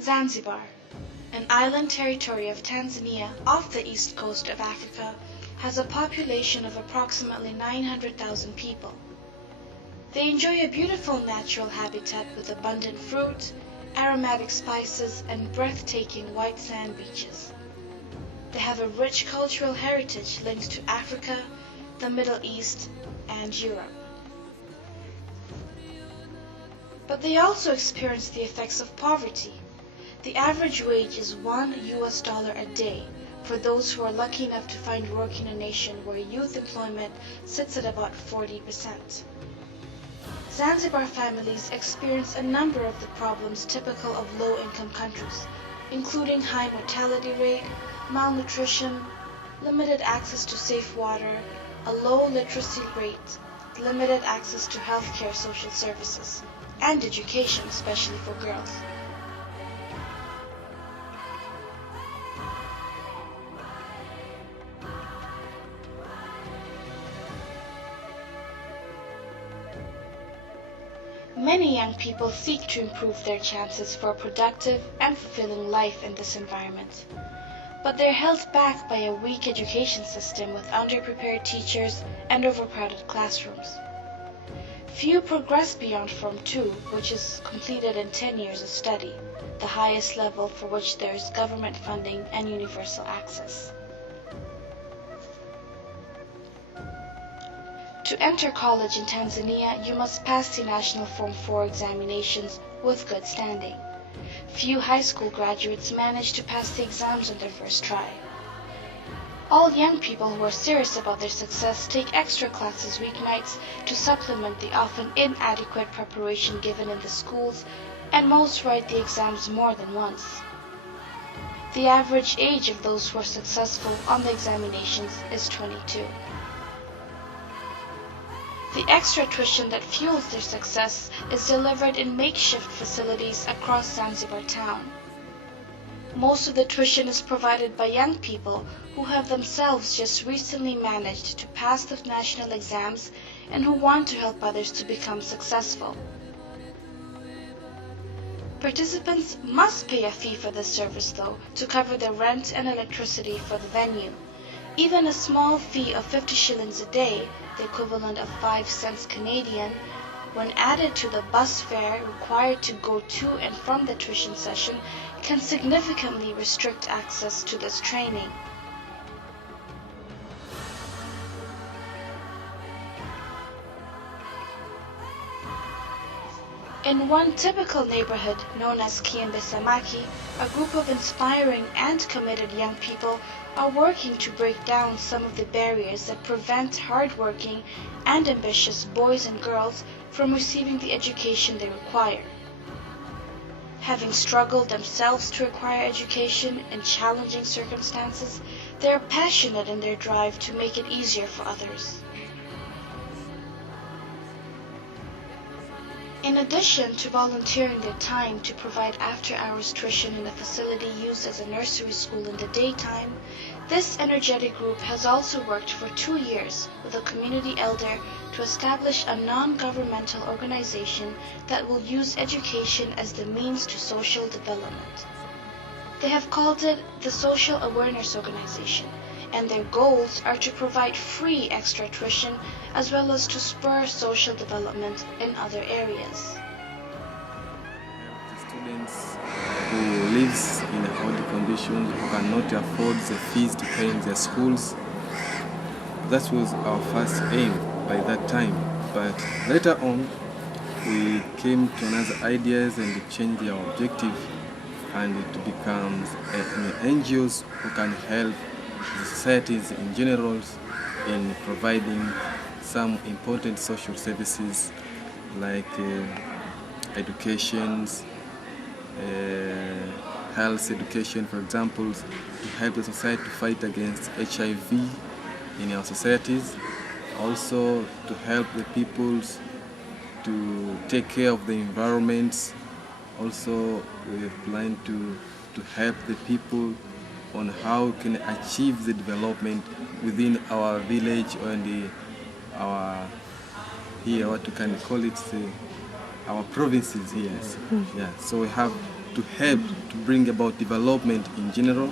Zanzibar, an island territory of Tanzania off the east coast of Africa, has a population of approximately 900,000 people. They enjoy a beautiful natural habitat with abundant fruit, aromatic spices, and breathtaking white sand beaches. They have a rich cultural heritage linked to Africa, the Middle East, and Europe. But they also experience the effects of poverty. The average wage is $1 a day for those who are lucky enough to find work in a nation where youth employment sits at about 40%. Zanzibar families experience a number of the problems typical of low-income countries, including high mortality rate, malnutrition, limited access to safe water, a low literacy rate, limited access to healthcare social services, and education, especially for girls. Many young people seek to improve their chances for a productive and fulfilling life in this environment. But they're held back by a weak education system with underprepared teachers and overcrowded classrooms. Few progress beyond Form 2, which is completed in 10 years of study, the highest level for which there is government funding and universal access. To enter college in Tanzania, you must pass the National Form 4 examinations with good standing. Few high school graduates manage to pass the exams on their first try. All young people who are serious about their success take extra classes weeknights to supplement the often inadequate preparation given in the schools, and most write the exams more than once. The average age of those who are successful on the examinations is 22. The extra tuition that fuels their success is delivered in makeshift facilities across Zanzibartown. Most of the tuition is provided by young people who have themselves just recently managed to pass the national exams and who want to help others to become successful. Participants must pay a fee for this service, though, to cover the rent and electricity for the venue. Even a small fee of 50 shillings a day, the equivalent of 5 cents Canadian, when added to the bus fare required to go to and from the tuition session, can significantly restrict access to this training. In one typical neighborhood known as Kiembe-Samaki, a group of inspiring and committed young people are working to break down some of the barriers that prevent hardworking and ambitious boys and girls from receiving the education they require. Having struggled themselves to acquire education in challenging circumstances, they are passionate in their drive to make it easier for others. In addition to volunteering their time to provide after-hours tuition in a facility used as a nursery school in the daytime, this energetic group has also worked for 2 years with a community elder to establish a non-governmental organization that will use education as the means to social development. They have called it the Social Awareness Organization, and their goals are to provide free extra tuition as well as to spur social development in other areas. Students who live in odd conditions, who cannot afford the fees to pay in their schools. That was our first aim by that time. But later on, we came to another ideas and changed our objective, and it becomes NGOs who can help the societies in general in providing some important social services like education, health education, for example, to help the society to fight against HIV in our societies. Also to help the peoples to take care of the environments. Also we plan to help the people on how we can achieve the development within our village and our here, what you can call it, our provinces here. Yeah. So we have to help to bring about development in general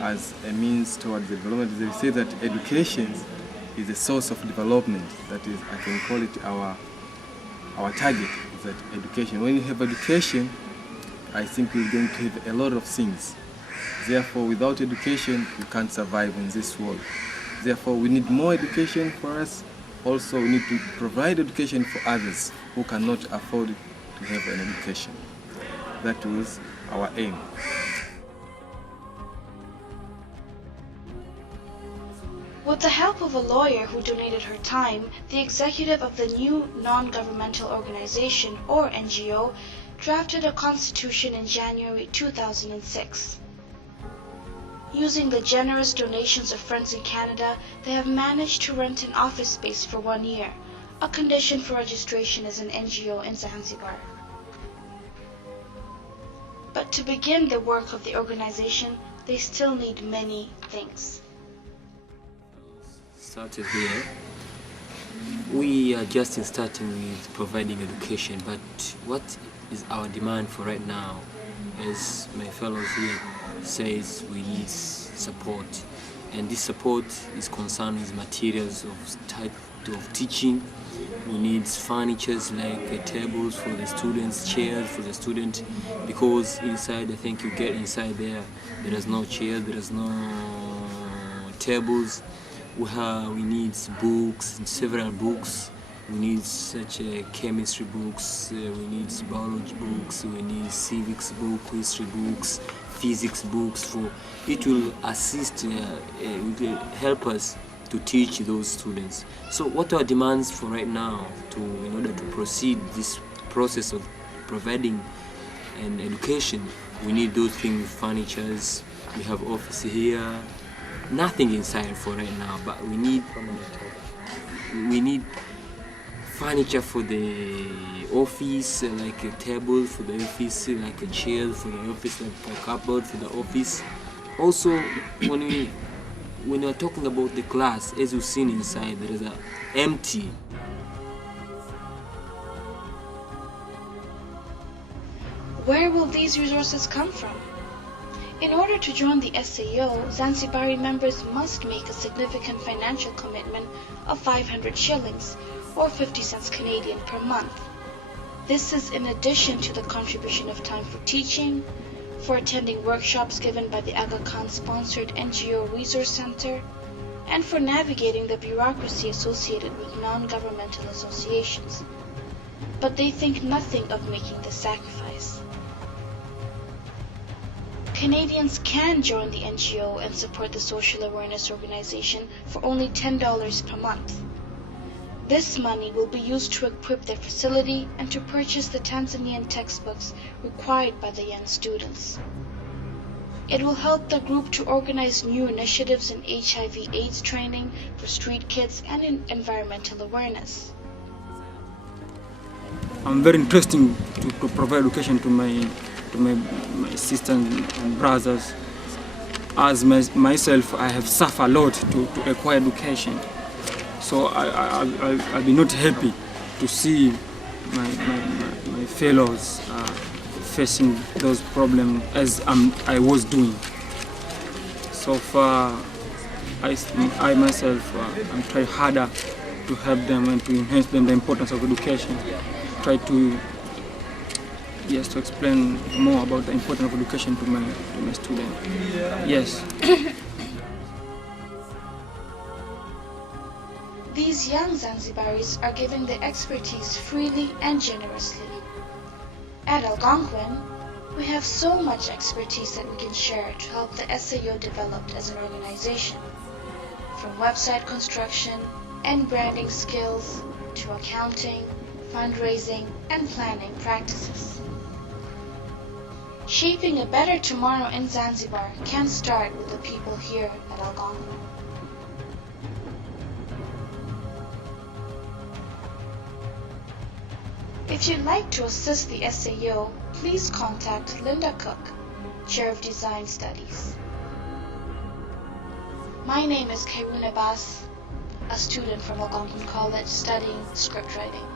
as a means towards development. They say that education is the source of development. That is, I can call it our target, is that education. When you have education, I think we're going to have a lot of things. Therefore, without education, you can't survive in this world. Therefore, we need more education for us. Also, we need to provide education for others who cannot afford to have an education. That was our aim. With the help of a lawyer who donated her time, the executive of the new non-governmental organization, or NGO, drafted a constitution in January 2006. Using the generous donations of friends in Canada, they have managed to rent an office space for 1 year, a condition for registration as an NGO in Zanzibar. But to begin the work of the organization, they still need many things. Started here. We are just starting with providing education, but what is our demand for right now? As my fellows here says, we need support, and this support is concerned with materials of type of teaching. We need furnitures like tables for the students, chairs for the student, because inside, I think you get inside there is no chair, there is no tables. We need books, several books. We need such chemistry books, we need biology books, we need civics books, history books, physics books. For it will assist, it will help us to teach those students. So what are demands for right now in order to proceed this process of providing an education? We need those things, furnitures. We have office here. Nothing inside for right now, but we need furniture for the office, like a table for the office, like a chair for the office, like a cupboard for the office. Also, when we are talking about the class, as you've seen inside, there is an empty. Where will these resources come from? In order to join the SAO, Zanzibari members must make a significant financial commitment of 500 shillings, or 50 cents Canadian per month. This is in addition to the contribution of time for teaching, for attending workshops given by the Aga Khan-sponsored NGO Resource Center, and for navigating the bureaucracy associated with non-governmental associations. But they think nothing of making the sacrifice. Canadians can join the NGO and support the social awareness organization for only $10 per month. This money will be used to equip their facility and to purchase the Tanzanian textbooks required by the young students. It will help the group to organize new initiatives in HIV/AIDS training for street kids and in environmental awareness. I'm very interested to provide education to my sisters and brothers. As myself, I have suffered a lot to acquire education. So I'll be not happy to see my fellows facing those problems as I was doing. So far, I myself, I'm trying harder to help them and to enhance them the importance of education. Try to explain more about the importance of education to my students. Yes. These young Zanzibaris are giving their expertise freely and generously. At Algonquin, we have so much expertise that we can share to help the SAO develop as an organization, from website construction and branding skills to accounting, fundraising, and planning practices. Shaping a better tomorrow in Zanzibar can start with the people here at Algonquin. If you'd like to assist the SAO, please contact Linda Cook, Chair of Design Studies. My name is Kairun Abbas, a student from Algonquin College studying script writing.